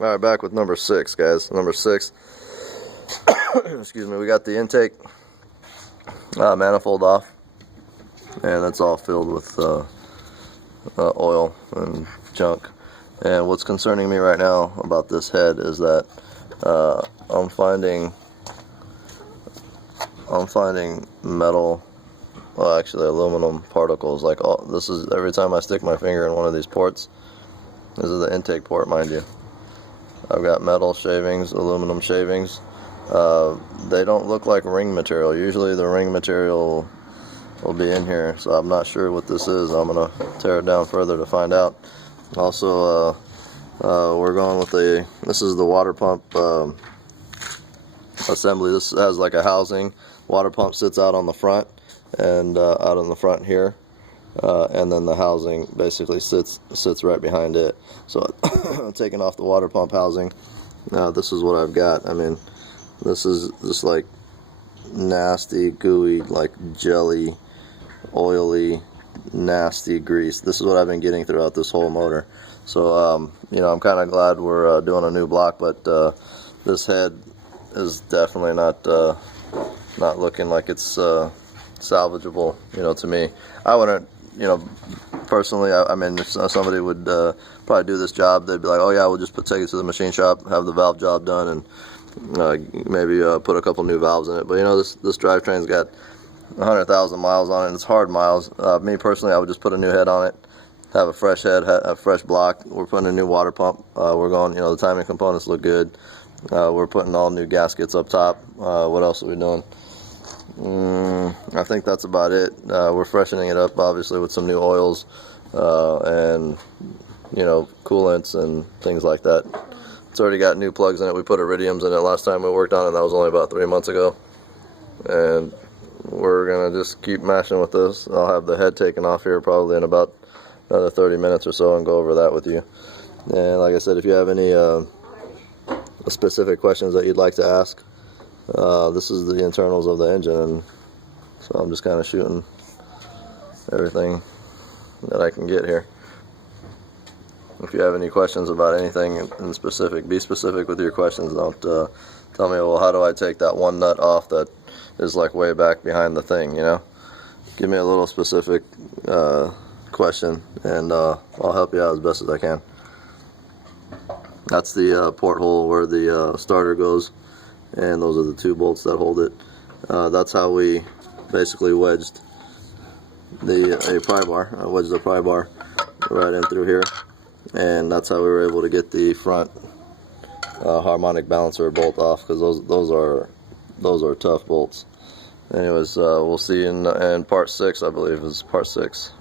Alright, back with number 6, guys. Number 6. Excuse me, we got the intake manifold off, and that's all filled with oil and junk. And what's concerning me right now about this head is that I'm finding metal, well, actually aluminum particles. Like this is every time I stick my finger in one of these ports. This is the intake port, mind you. I've got metal shavings, aluminum shavings. They don't look like ring material. Usually the ring material will be in here, so I'm not sure what this is. I'm gonna tear it down further to find out. Also, we're going with this is the water pump assembly. This has like a housing. Water pump sits out on the front and out on the front here, and then the housing basically sits right behind it. So taking off the water pump housing, this is what I've got. I mean, this is just like nasty, gooey, like jelly, oily, nasty grease. This is what I've been getting throughout this whole motor. So you know, I'm kind of glad we're doing a new block, but this head is definitely not looking like it's salvageable, you know, to me. I wouldn't, you know, personally, I mean, if somebody would probably do this job, they'd be like, oh yeah, we'll just take it to the machine shop, have the valve job done, and maybe put a couple new valves in it. But you know, this drivetrain's got 100,000 miles on it, and it's hard miles. Me personally, I would just put a new head on it, have a fresh head, a fresh block. We're putting a new water pump. We're going, you know, the timing components look good. We're putting all new gaskets up top. What else are we doing? I think that's about it. We're freshening it up, obviously, with some new oils and, you know, coolants and things like that. It's already got new plugs in it. We put iridiums in it last time we worked on it. That was only about 3 months ago. And we're gonna just keep mashing with this. I'll have the head taken off here probably in about another 30 minutes or so and go over that with you. And like I said, if you have any specific questions that you'd like to ask, this is the internals of the engine, and so I'm just kind of shooting everything that I can get here. If you have any questions about anything in specific, be specific with your questions. Don't tell me, well, how do I take that one nut off that is like way back behind the thing, you know? Give me a little specific question, and I'll help you out as best as I can. That's the porthole where the starter goes, and those are the 2 bolts that hold it. That's how we basically wedged a pry bar. I wedged the pry bar right in through here, and that's how we were able to get the front harmonic balancer bolt off, because those are tough bolts. Anyways, we'll see in part 6, I believe is part 6.